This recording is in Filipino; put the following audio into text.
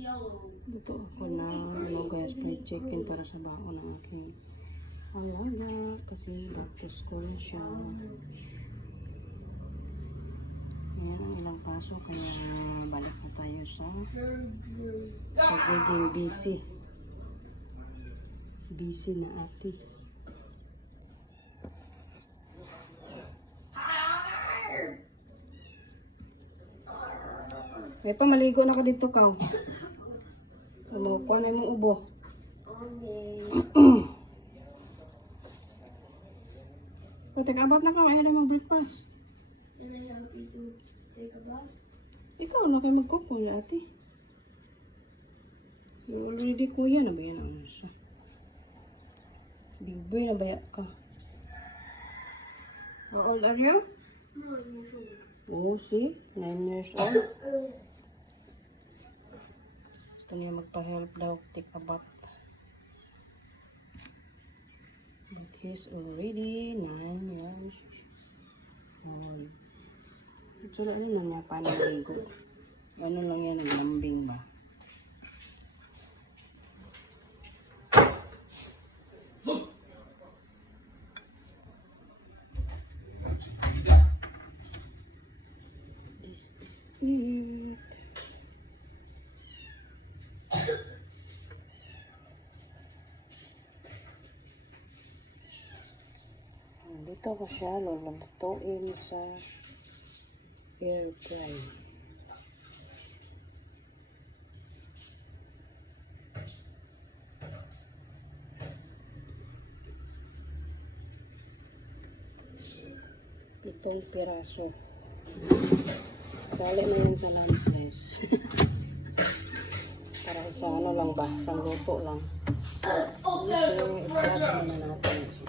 Dito ako na guys, fried chicken para sa baon ng aking alaga kasi back to school na siya. Ayan ang ilang paso kaya balik na tayo sa pagiging busy na ate. May pamaligo na ka dito, Kaw. Makuha na yung ubo. O, take a bath na, Kaw. Ayaw na mag-breakfast. Can I help you to take a bath? Ikaw na kayo magkukuya, ate. You already kuya na ba yan ang nasa? Biboy na baya ka. How old are you? Oh, see? 9 years old. Gusto niya magpa-help daw, take a bath. But he's already 9 years old. So, ano lang niya, paano ligo? Ano lang yan, naglambing ba? This is it. Dito ko siya lulutuin sa air fry. Itong piraso. Sali na yan sa lansless. Para sa ano lang ba? Sa luto lang. Okay, i-grab na natin siya.